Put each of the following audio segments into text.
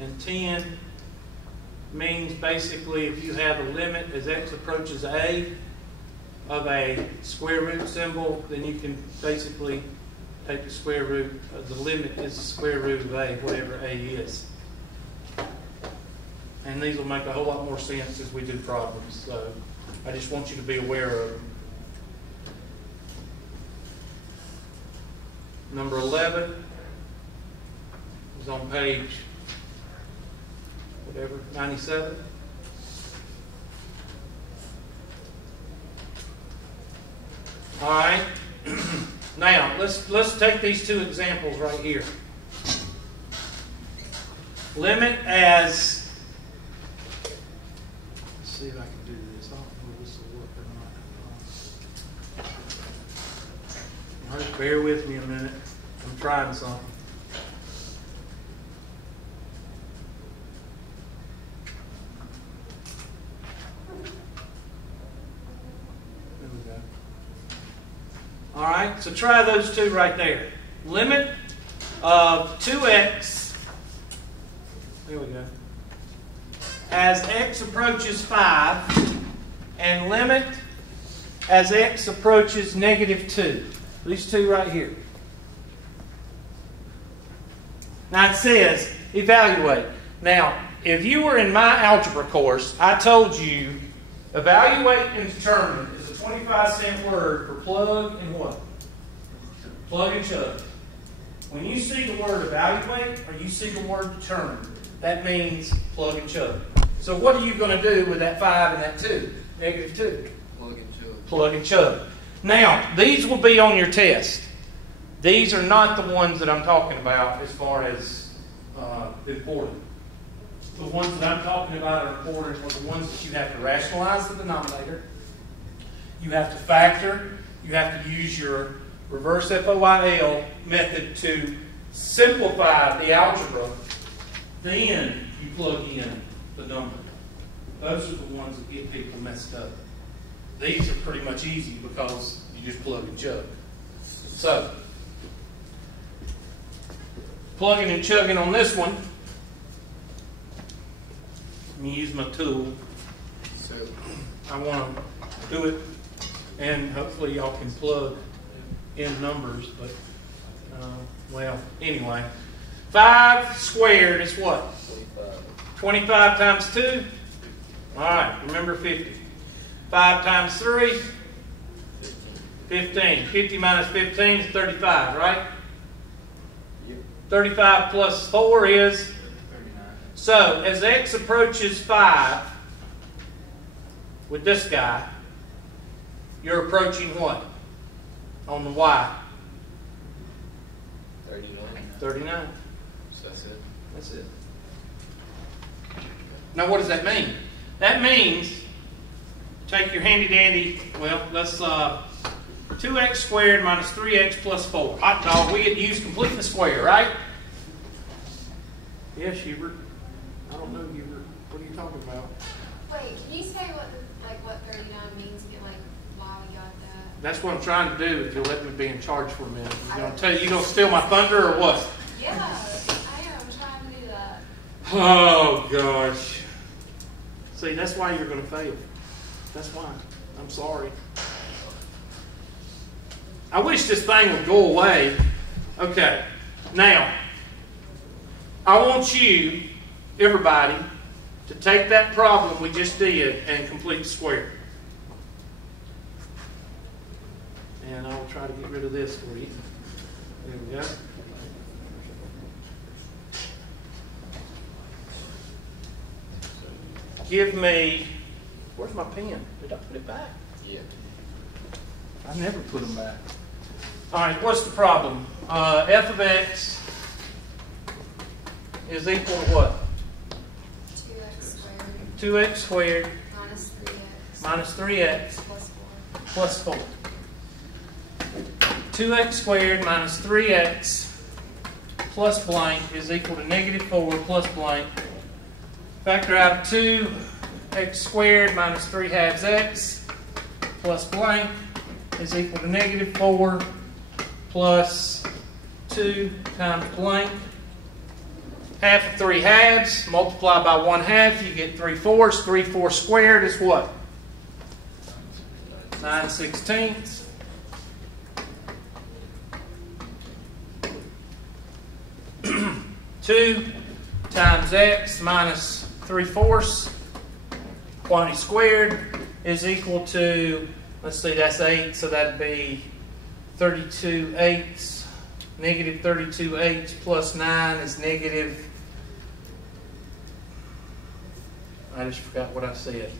And 10 means basically if you have a limit as x approaches a of a square root symbol, then you can basically take the square root of the limit is the square root of a, whatever a is. And these will make a whole lot more sense as we do problems. So I just want you to be aware of them. Number 11 is on page, whatever, 97. All right. Now, let's take these two examples right here. Limit as, let's see if I can do this. I don't know if this will work or not. All right, bear with me a minute. I'm trying something. There we go. All right, so try those two right there. Limit of 2x, there we go, as x approaches 5, and limit as x approaches negative 2. These two right here. Now it says evaluate. Now, if you were in my algebra course, I told you evaluate and determine is a 25-cent word for plug and what? Plug and chug. When you see the word evaluate or you see the word determine, that means plug and chug. So what are you going to do with that 5 and that 2? Negative 2. Plug and chug. Plug and chug. Now, these will be on your test. These are not the ones that I'm talking about as far as important. The ones that I'm talking about are important are the ones that you have to rationalize the denominator. You have to factor. You have to use your reverse FOIL method to simplify the algebra. Then you plug in the number. Those are the ones that get people messed up. These are pretty much easy because you just plug and chug. So, plugging and chugging on this one. Let me use my tool. So I want to do it, and hopefully y'all can plug in numbers. But well, anyway, 5 squared is what? 25. 25 times 2. All right, remember 50. 5 times 3. 15. 50 minus 15 is 35, right? Yep. 35 plus 4 is 39. So, as x approaches 5 with this guy, you're approaching what? On the y? 39. 39. So that's it. That's it. Now, what does that mean? That means, take your handy dandy, well, let's, 2x squared minus 3x plus 4. Hot dog, we get to use complete the square, right? Yes, Hubert. I don't know, Hubert. What are you talking about? Wait, can you say what what 39 means? Like why we got that? That's what I'm trying to do. If you'll let me be in charge for a minute, you gonna steal my thunder or what? Yeah, I am trying to do that. Oh gosh. See, that's why you're gonna fail. That's why. I'm sorry. I wish this thing would go away. Okay. Now, I want you, everybody, to take that problem we just did and complete the square. And I'll try to get rid of this for you. There we go. Give me, where's my pen? Did I put it back? Yeah. I never put them back. All right, what's the problem? F of x is equal to what? 2x squared minus 3x plus 4. 2x squared minus 3x plus blank is equal to negative 4 plus blank. Factor out 2, x squared minus 3 halves x plus blank is equal to negative 4 plus 2 times blank. half of 3 halves, multiply by 1/2, you get 3/4. 3/4 squared is what? 9/16. Two times x minus 3/4 quantity squared is equal to, let's see, that's 8, so that'd be 32/8. Negative 32/8 plus 9 is negative, I just forgot what I said.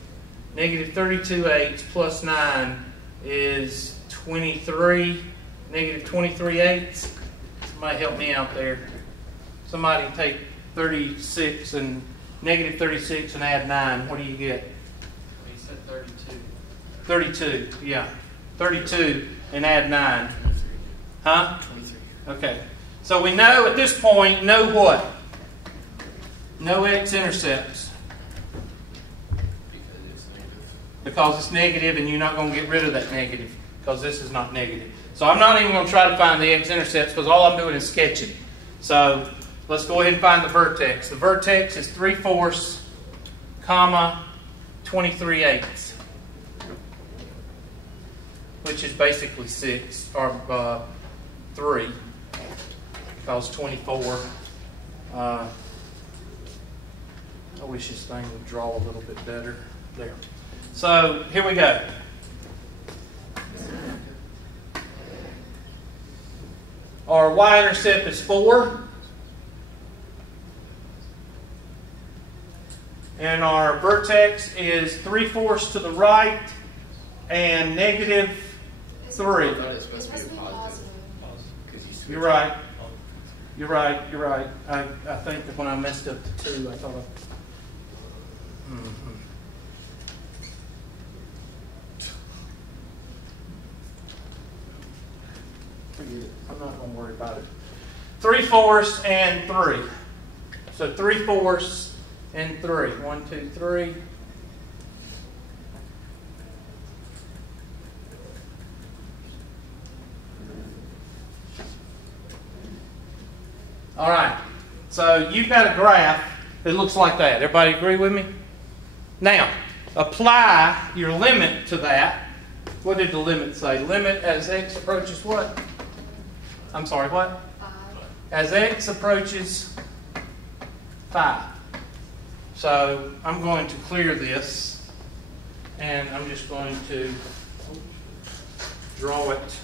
Negative 32/8 plus 9 is 23. Negative 23/8. Somebody help me out there. Somebody take 36 and negative 36 and add 9. What do you get? He said 32. 32, yeah. 32 and add 9. Huh? 23. Okay. So we know at this point, know what? No x-intercepts. Because it's negative. Because it's negative and you're not going to get rid of that negative. Because this is not negative. So I'm not even going to try to find the x-intercepts because all I'm doing is sketching. So let's go ahead and find the vertex. The vertex is 3/4, comma, 23/8. Which is basically 6, or 3. Because 24. I wish this thing would draw a little bit better. There. So here we go. Our y-intercept is 4. And our vertex is 3/4 to the right and negative 3. I thought it's supposed to be a positive. You're right. You're right. You're right. I think that when I messed up the 2, I thought Forget it. I'm not going to worry about it. 3/4 and 3. So 3/4 and 3. 1, 2, 3. All right. So you've got a graph that looks like that. Everybody agree with me? Now, apply your limit to that. What did the limit say? Limit as x approaches what? I'm sorry, what? 5. As x approaches 5. So I'm going to clear this, and I'm just going to draw it.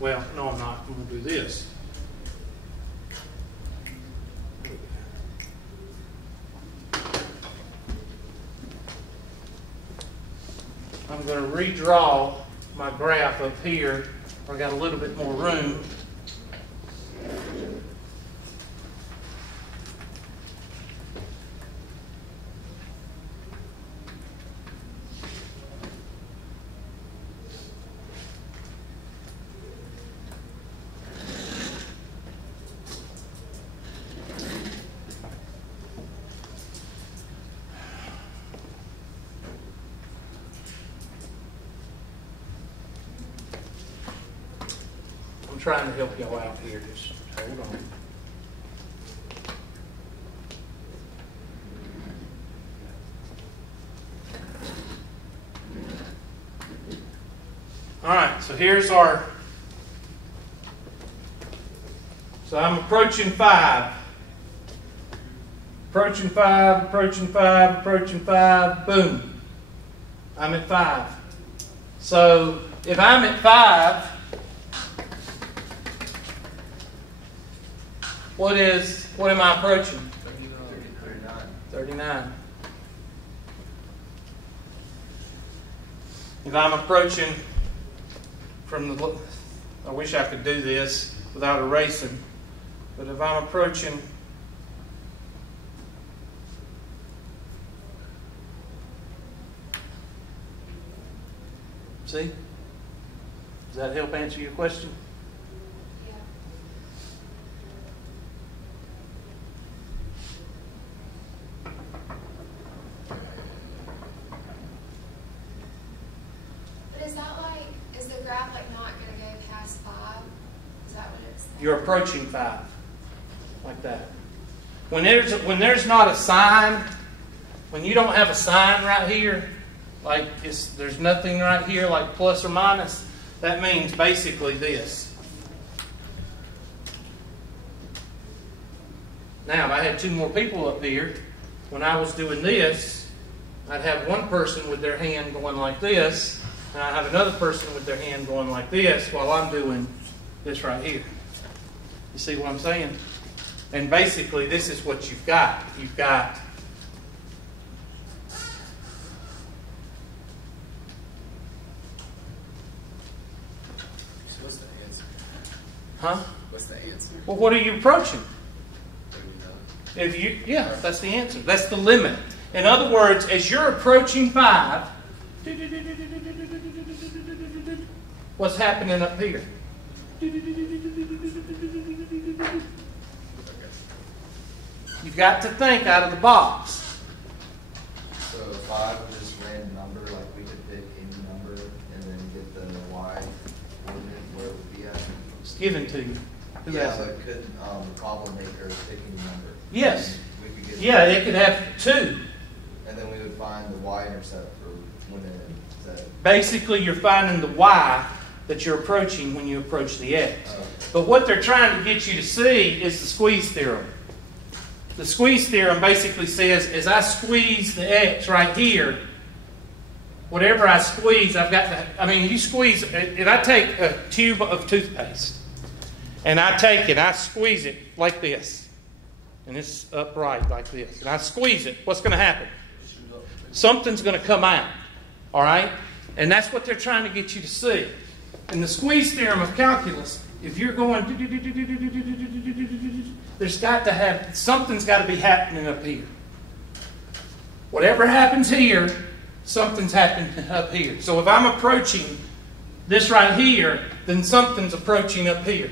Well, no, I'm not. I'm going to do this. I'm going to redraw my graph up here where I got a little bit more room. I'm trying to help y'all out here. Just hold on. All right, so here's our. So I'm approaching 5. Approaching 5, approaching 5, approaching 5. Boom. I'm at 5. So if I'm at 5, what am I approaching? 39. If I'm approaching from the, I wish I could do this without erasing, but if I'm approaching see? Does that help answer your question? Yeah. But is that like, is the graph like not going to go past 5? Is that what it's saying? You're approaching 5, like that. When there's not a sign, when you don't have a sign right here, like there's nothing right here like plus or minus, that means basically this. Now, if I had two more people up here, when I was doing this, I'd have one person with their hand going like this, and I'd have another person with their hand going like this while I'm doing this right here. You see what I'm saying? And basically, this is what you've got. You've got So what's the answer? huh? What's the answer? Well, what are you approaching? 39. Yeah, that's the answer. That's the limit. In other words, as you're approaching 5, what's happening up here? You've got to think out of the box. So 5 is just random number, like we could pick any number and then get the y coordinate where it would be at. It's given to you. Who Yeah, has but it? could the problem maker pick any number? Yes. We could get Yeah, it could have 2. and then we would find the y-intercept for when it is at. Basically, you're finding the y that you're approaching when you approach the x. Okay. But what they're trying to get you to see is the squeeze theorem. The squeeze theorem basically says, as I squeeze the x right here, whatever I squeeze, I've got to, I mean, you squeeze, if I take a tube of toothpaste, and I take it, I squeeze it like this, and it's upright like this, and I squeeze it, what's going to happen? Something's going to come out, all right? And that's what they're trying to get you to see. In the squeeze theorem of calculus, if you're going, there's got to have, something's got to be happening up here. Whatever happens here, something's happening up here. So if I'm approaching this right here, then something's approaching up here.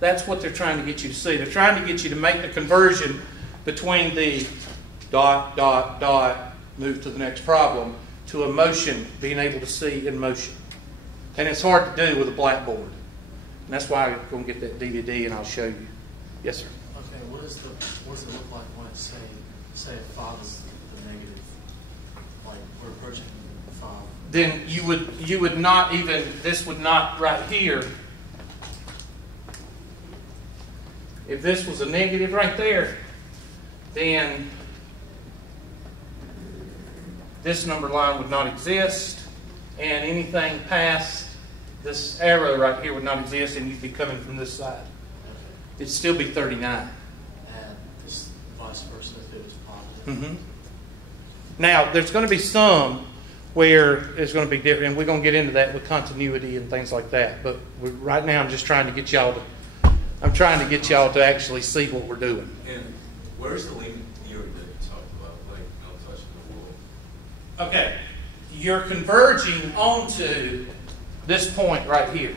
That's what they're trying to get you to see. They're trying to get you to make the conversion between the dot, dot, dot, move to the next problem, to a motion, being able to see in motion. And it's hard to do with a blackboard. And that's why I'm going to get that DVD and I'll show you. Yes, sir. Okay, what does it look like when it's say 5 is the negative? Like we're approaching 5. Then you would not even, this would not right here. If this was a negative right there, then this number line would not exist, and anything past this arrow right here would not exist, and you'd be coming from this side. It'd still be 39. And this vice versa if it was positive. Now, there's going to be some where it's going to be different, and we're going to get into that with continuity and things like that. But right now, I'm just trying to get y'all to actually see what we're doing. And where's the limit theory that you talked about, like no touching the wall? Okay, you're converging onto this point right here.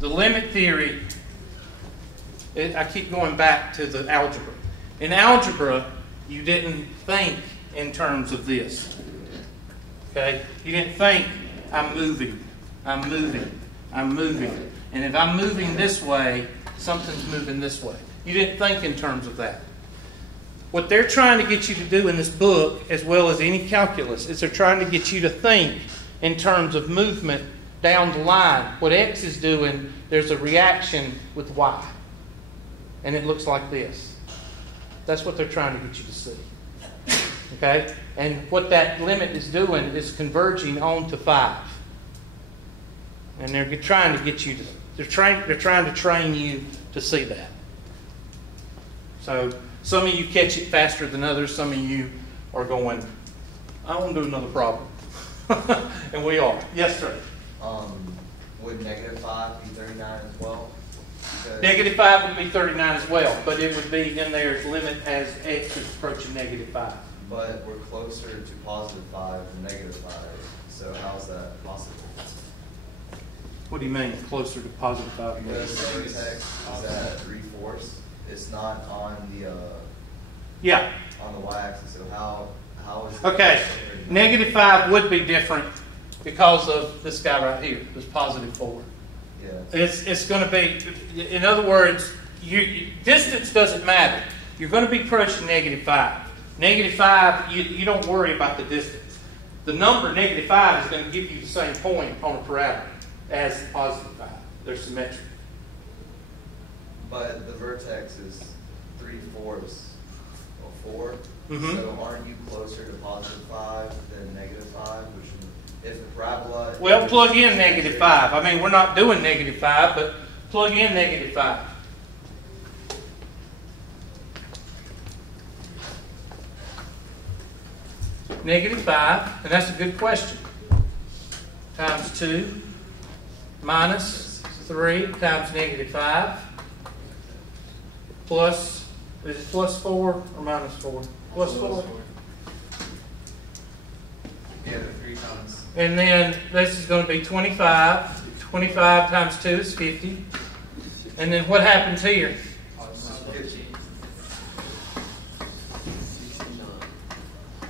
The limit theory, I keep going back to the algebra. In algebra, you didn't think in terms of this. Okay? You didn't think, I'm moving, I'm moving, I'm moving. And if I'm moving this way, something's moving this way. You didn't think in terms of that. What they're trying to get you to do in this book, as well as any calculus, is they're trying to get you to think in terms of movement down the line. What X is doing, there's a reaction with Y. And it looks like this. That's what they're trying to get you to see. Okay? And what that limit is doing is converging onto 5. And they're trying to get you to, they're trying to train you to see that. So some of you catch it faster than others. Some of you are going, I want to do another problem. And we are. Yes, sir. Would negative 5 be 39 as well? Because Negative 5 would be 39 as well, but it would be in there as limit as X is approaching negative 5. but we're closer to positive 5 than negative 5. So how's that possible? What do you mean, closer to positive 5 and Because negative? the vertex is at 3/4. It's not on the Yeah. on the y-axis. So how is Okay. Negative 5 would be different because of this guy right here, this positive 4. Yeah. It's going to be, in other words, distance doesn't matter. You're going to be approaching -5. -5, you don't worry about the distance. The number -5 is going to give you the same point on a parabola as +5. They're symmetric. But the vertex is 3/4 or 4. Mhm. So aren't you closer to +5 than -5? Which if the parabola. Well, plug in -5. I mean, we're not doing -5, but plug in -5. -5, and that's a good question. Times 2 minus 3 times -5 plus, is it +4 or -4? +4. Yeah, the 3 times. And then this is going to be 25. 25 times 2 is 50. And then what happens here?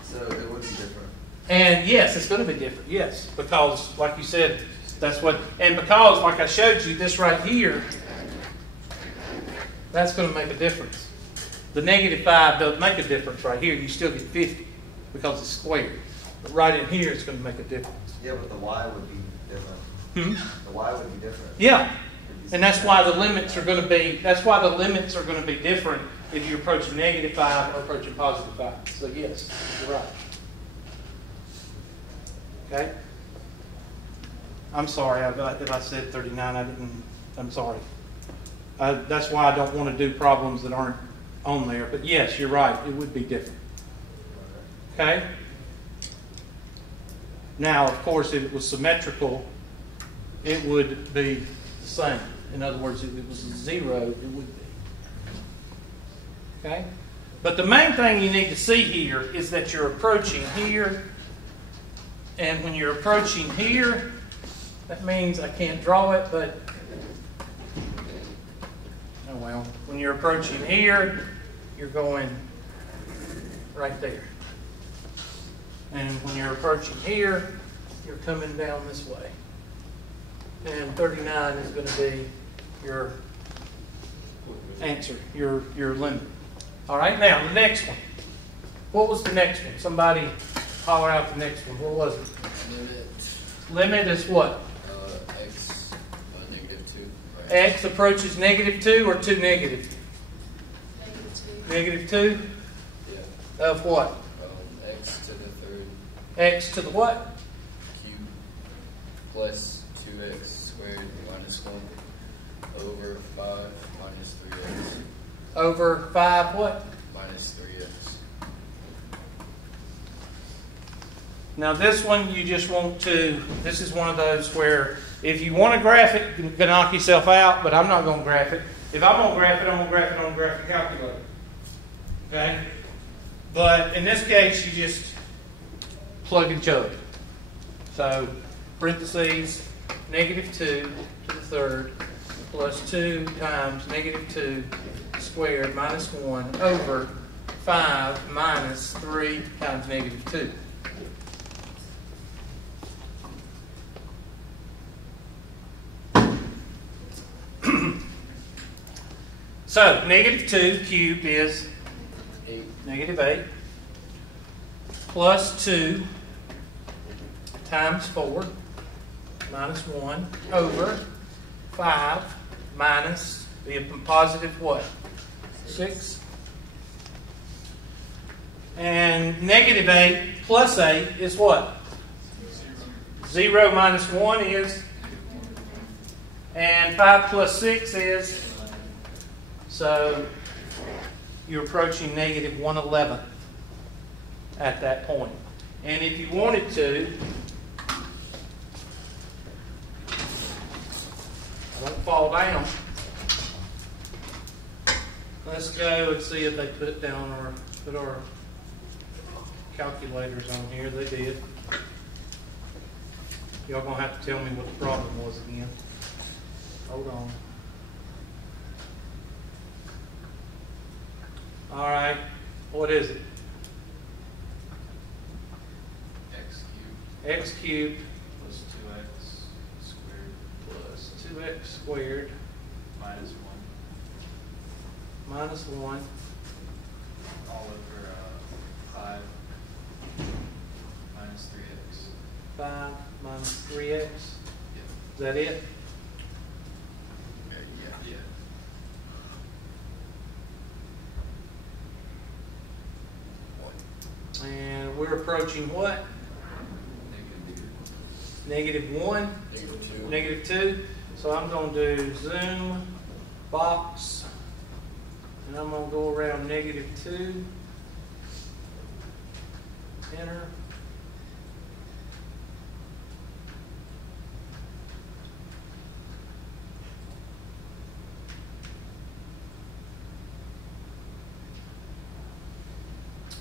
So it would be different. And yes, it's going to be different. Yes, because like you said, that's what, and because like I showed you, this right here, that's going to make a difference. The -5 doesn't make a difference right here. You still get 50 because it's squared. But right in here, it's going to make a difference. Yeah, but the y would be different. The y would be different. Yeah, and that's why the limits are going to be. That's why the limits are going to be different if you're approaching -5 or approaching +5. So yes, you're right. Okay. I'm sorry if I said 39. I didn't. I'm sorry. That's why I don't want to do problems that aren't on there. But yes, you're right. It would be different. Okay. Now, of course, if it was symmetrical, it would be the same. In other words, if it was a 0, it would be. Okay? But the main thing you need to see here is that you're approaching here. And when you're approaching here, that means I can't draw it, but oh well. When you're approaching here, you're going right there. And when you're approaching here, you're coming down this way. And 39 is going to be your answer, your limit. All right, now the next one. What was the next one? Somebody holler out the next one. What was it? Limit is what? X -2. Right? X approaches -2 or 2 negative? -2 Yeah. of what? X to the 3rd X to the what? cube plus 2x squared minus 1 over 5 minus 3x Over 5 what? minus 3x. Now this one you just want to, this is one of those where if you want to graph it, you can knock yourself out, but I'm not going to graph it. If I'm going to graph it, I'm going to graph it on a graphic calculator. Okay? But in this case, you just plug and chug. So, parentheses, -2 to the 3rd plus 2 times -2 squared minus 1 over 5 minus 3 times -2. So, -2 cubed is 8. -8 plus 2 times 4 minus 1 over 5 minus the positive what? 6. And -8 plus 8 is what? 0 minus 1 is, and 5 plus 6 is, so you're approaching -1/11 at that point. And if you wanted to, I won't fall down. Let's go and see if they put our calculators on here. They did. Y'all gonna have to tell me what the problem was again. Hold on. All right, what is it? X cubed X cubed Plus 2x squared plus 2x squared minus minus 1. All over 5 minus 3x. 5 minus 3x. Yep. Is that it? Yeah. And we're approaching what? Negative 1. Negative 2. Negative 2. So I'm going to do zoom box. And I'm going to go around negative 2. Enter.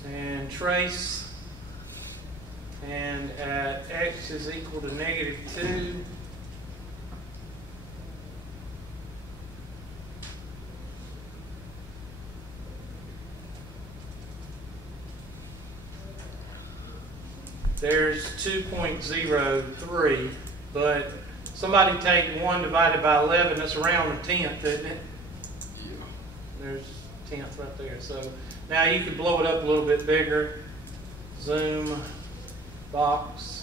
And trace. And at x is equal to negative 2. There's 2.03, but somebody take 1 divided by 11, that's around a tenth, isn't it? Yeah. There's a tenth right there. So now you can blow it up a little bit bigger. Zoom, box.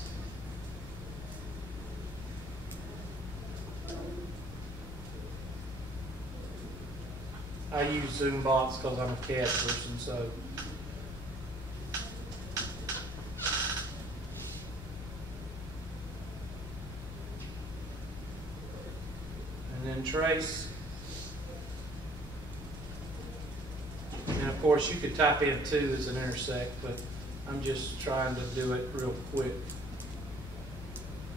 I use zoom box because I'm a CAD person, so. And then trace. And of course you could type in 2 as an intersect, but I'm just trying to do it real quick.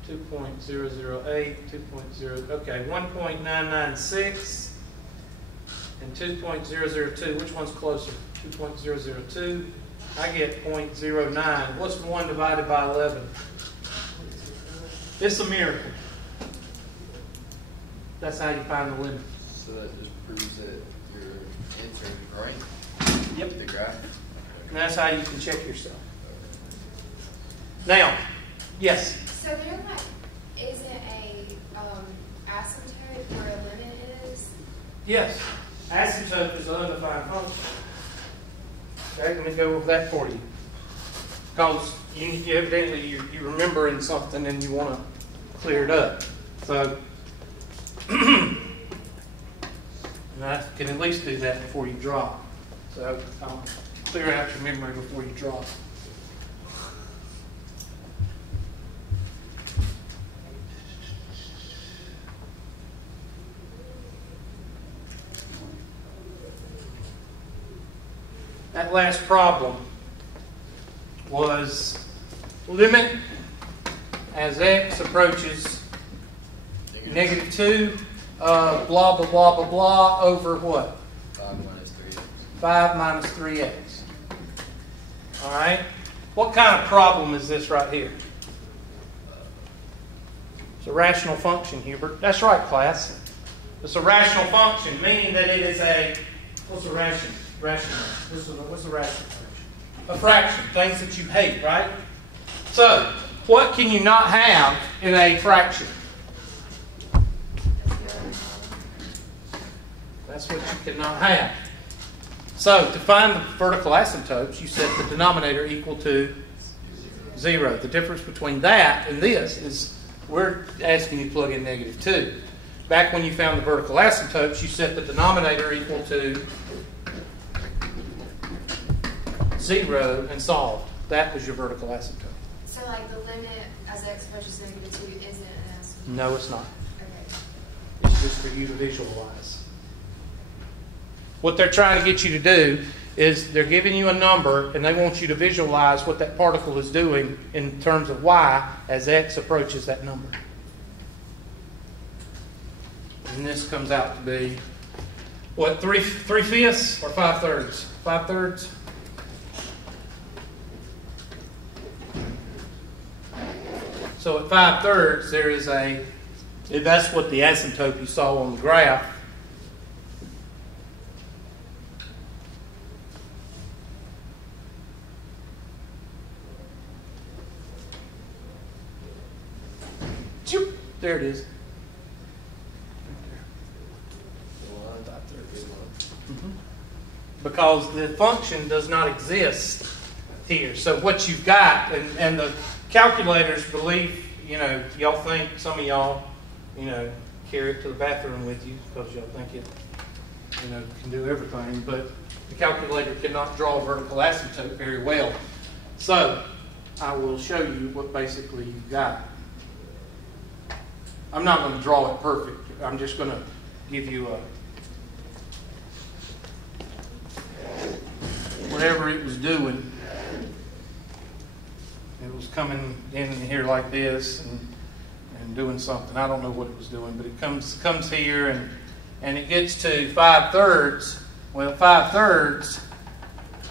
2.008, 2.0, okay, 1.996 and 2.002. Which one's closer? 2.002. I get 0.09. What's 1 divided by 11? It's a miracle. That's how you find the limit. So that just proves that your answer is right? Yep. The graph? And that's how you can check yourself. Now, yes? So there like isn't a asymptote where a limit is? Yes. Asymptote is an undefined function. Okay, let me go over that for you. Because you evidently you're remembering something and you want to clear it up. So, and I can at least do that before you drop. So I'll clear out your memory before you drop. That last problem was limit as x approaches negative 2, blah, blah, blah, blah, blah, over what? 5 minus 3x. 5 minus 3x. All right? What kind of problem is this right here? It's a rational function, Hubert. That's right, class. It's a rational function, meaning that it is a, what's a ration? Rational. What's a rational function? A fraction. Things that you hate, right? So, what can you not have in a fraction? That's what you cannot have. So, to find the vertical asymptotes, you set the denominator equal to 0. The difference between that and this is we're asking you to plug in negative 2. Back when you found the vertical asymptotes, you set the denominator equal to 0 and solved. That was your vertical asymptote. So like the limit as x approaches negative 2 isn't an asymptote? No, it's not. Okay. It's just for you to visualize. What they're trying to get you to do is they're giving you a number and they want you to visualize what that particle is doing in terms of y as x approaches that number. And this comes out to be, what, 3/5 or 5/3? 5/3? So at 5/3, there is a, that's what the asymptote you saw on the graph. There it is. Right there. 5/3. because the function does not exist here. So what you've got, and the calculators believe, y'all think, some of y'all, carry it to the bathroom with you because y'all think it, can do everything, but the calculator cannot draw a vertical asymptote very well. So I will show you what basically you've got. I'm not going to draw it perfect. I'm just going to give you whatever it was doing. It was coming in here like this and doing something. I don't know what it was doing, but it comes here and it gets to 5/3. Well, 5/3,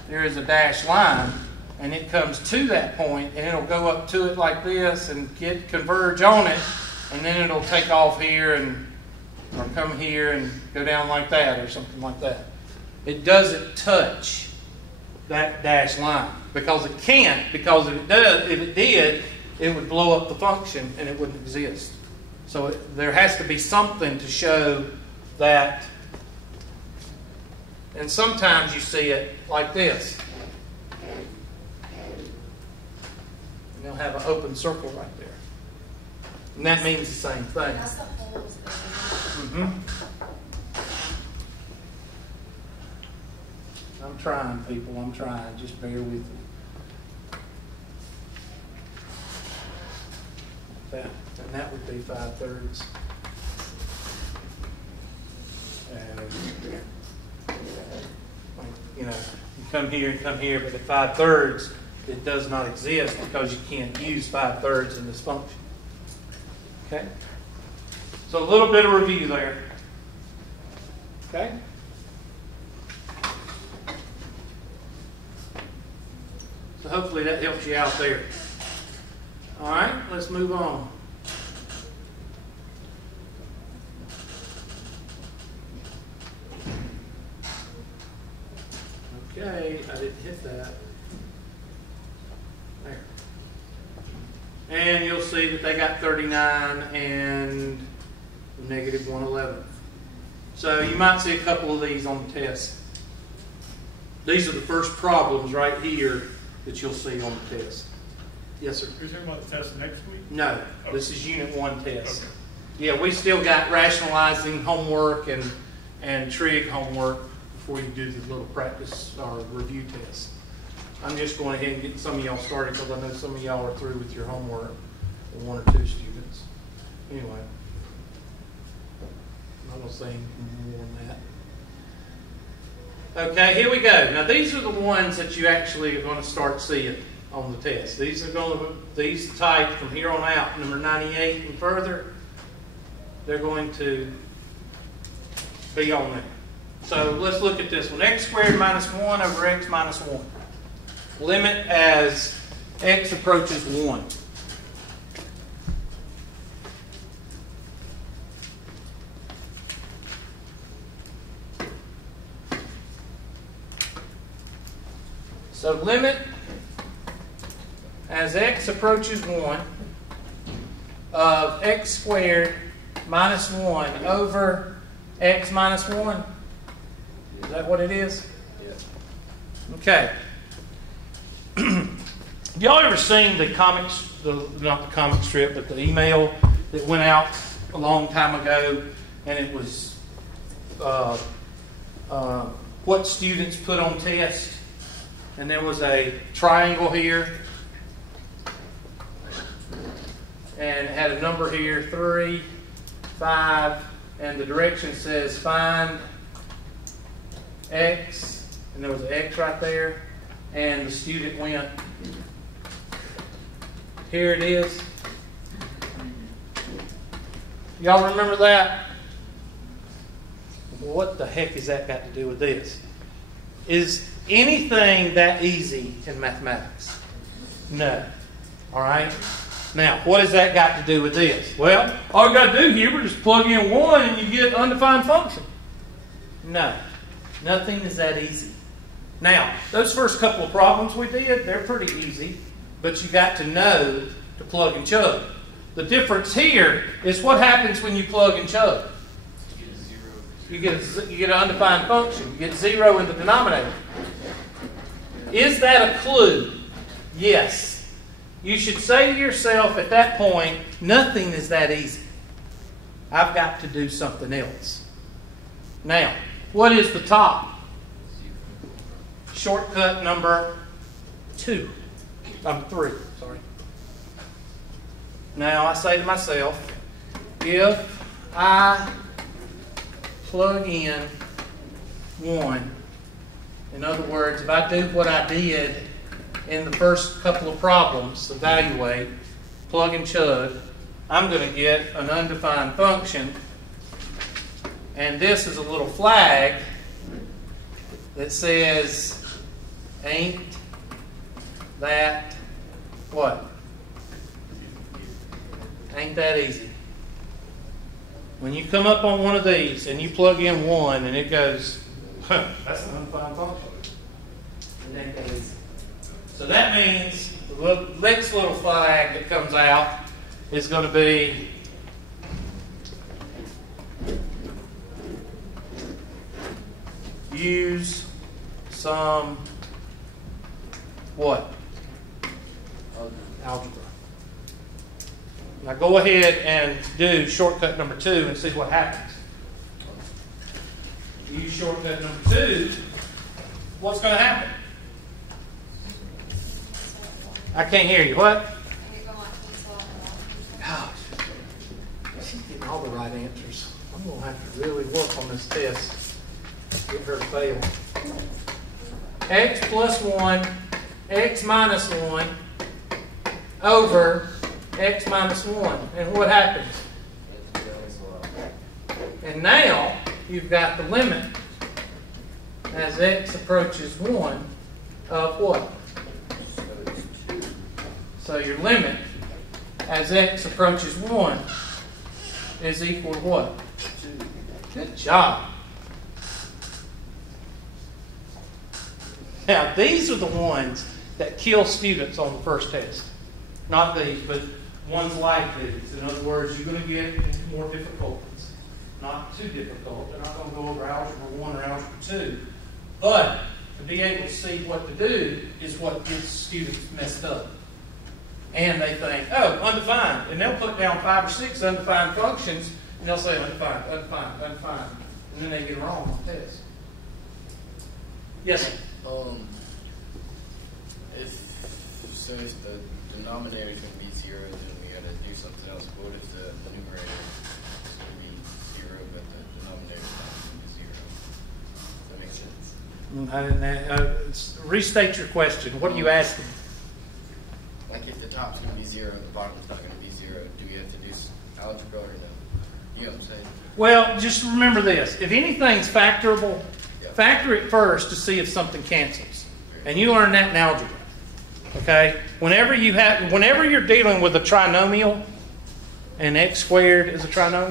there is a dashed line, and it comes to that point, and it'll go up to it like this and converge on it, and then it'll take off here or come here and go down like that or something like that. It doesn't touch that dashed line because it can't, because if it did, it would blow up the function and it wouldn't exist. So there has to be something to show that. And sometimes you see it like this. And you'll have an open circle right there. And that means the same thing. That's the holes. I'm trying, people. I'm trying. Just bear with me. That, and that would be 5/3. And you come here and come here, but at 5/3, it does not exist because you can't use 5/3 in this function. Okay? So a little bit of review there. Okay? So hopefully that helps you out there. All right, let's move on. Okay, I didn't hit that. There. And you'll see that they got 39 and -1/11. So you might see a couple of these on the test. These are the first problems right here that you'll see on the test. Yes, sir. You're talking about the test next week? No, this is Unit 1 test. Okay. Yeah, we still got rationalizing homework and trig homework before you do the little practice or review test. I'm just going ahead and get some of y'all started because I know some of y'all are through with your homework, one or two students. Anyway, I'm not going to say anything more than that. Okay, here we go. Now these are the ones that you actually are going to start seeing on the test. These type from here on out, number 98 and further, they're going to be on there. So let's look at this one. X squared minus 1 over x minus 1. Limit as x approaches 1. So limit as x approaches 1 of x squared minus 1 over x minus 1. Is that what it is? Yes. Okay. Y'all ever seen the comics, not the comic strip, but the email that went out a long time ago, and it was what students put on test, and there was a triangle here, and it had a number here, 3, 5, and the direction says find x, and there was an x right there, and the student went, here it is. Y'all remember that? What the heck has that got to do with this? Is anything that easy in mathematics? No. All right? Now, what has that got to do with this? Well, all you got to do here is plug in 1 and you get undefined function. No. Nothing is that easy. Now, those first couple of problems we did, they're pretty easy, but you got to know to plug and chug. The difference here is what happens when you plug and chug. You get an undefined function. You get 0 in the denominator. Is that a clue? Yes. You should say to yourself at that point, nothing is that easy. I've got to do something else. Now, what is the top? Shortcut number 3, sorry. Now I say to myself, if I plug in 1, in other words, if I do what I did in the first couple of problems, evaluate, plug and chug, I'm going to get an undefined function, and this is a little flag that says, ain't that what? Ain't that easy. When you come up on one of these and you plug in 1 and it goes, that's an undefined function. It ain't that easy. So that means the next little flag that comes out is going to be use some what? Algebra. Now go ahead and do shortcut number 2 and see what happens. Use shortcut number 2, what's going to happen? I can't hear you. What? Gosh. She's getting all the right answers. I'm going to have to really work on this test. Get her to fail. X plus 1, X minus 1 over X minus 1. And what happens? And now you've got the limit as X approaches 1 of what? So your limit as X approaches 1 is equal to what? 2. Good job. Now, these are the ones that kill students on the first test. Not these, but ones like these. In other words, you're going to get into more difficulties. Not too difficult. They're not going to go over Algebra 1 or Algebra 2. But to be able to see what to do is what gets students messed up. And they think, oh, undefined. And they'll put down 5 or 6 undefined functions, and they'll say undefined, undefined, undefined. And then they get it wrong on the test. Yes, sir? If the denominator is going to be 0, then we got to do something else. What if the numerator is going to be 0, but the denominator is not going to be 0? Does that make sense? Restate your question. What are you asking? Like if the top's going to be 0 and the bottom's not going to be 0, do we have to do algebra or no? You know what I'm saying? Well, just remember this. If anything's factorable, factor it first to see if something cancels. And you learn that in algebra. Okay? Whenever you're dealing with a trinomial, and x squared is a trinomial,